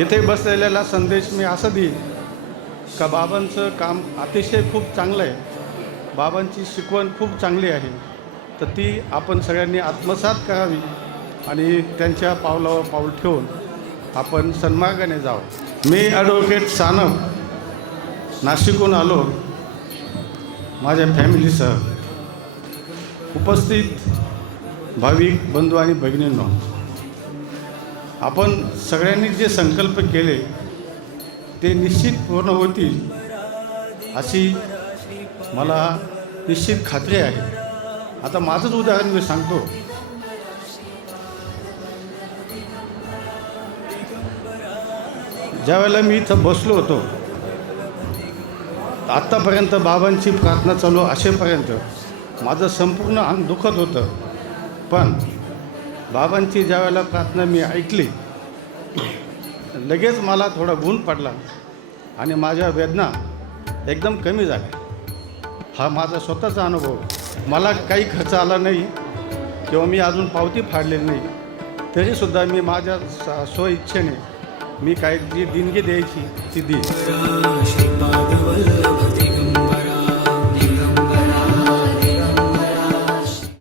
इथे बसलेल्याला संदेश मी असा देईन का बाबांचं काम अतिशय खूप चांगलं आहे, बाबांची शिकवण खूप चांगली आहे, तर ती आपण सगळ्यांनी आत्मसात करावी आणि त्यांच्या पावलावर पाऊल ठेवून आपण सन्मार्गाने जावं। मी ॲडव्होकेट सानप नाशिकहून आलो माझ्या फॅमिलीसह। उपस्थित भाविक बंधू आणि भगिनींनो, आपण सगळ्यांनी जे संकल्प केले ते निश्चित पूर्ण होतील अशी मला निश्चित खात्री आहे। आता माझंच उदाहरण मी सांगतो। ज्यावेळेला मी इथं बसलो होतो, आत्तापर्यंत बाबांची प्रार्थना चालू असेपर्यंत माझं संपूर्ण अंग दुखत होतं, पण बाबांची ज्यावेळेला प्रार्थना मी ऐकली लगेच मला थोडा गुण पडला आणि माझ्या वेदना एकदम कमी झाल्या। हा माझा स्वतःचा अनुभव। मला काही खर्च आला नाही किंवा मी अजून पावती फाडलेली नाही, तरीसुद्धा मी माझ्या स्वइच्छेने मी काय जी देणगी द्यायची ती दिली।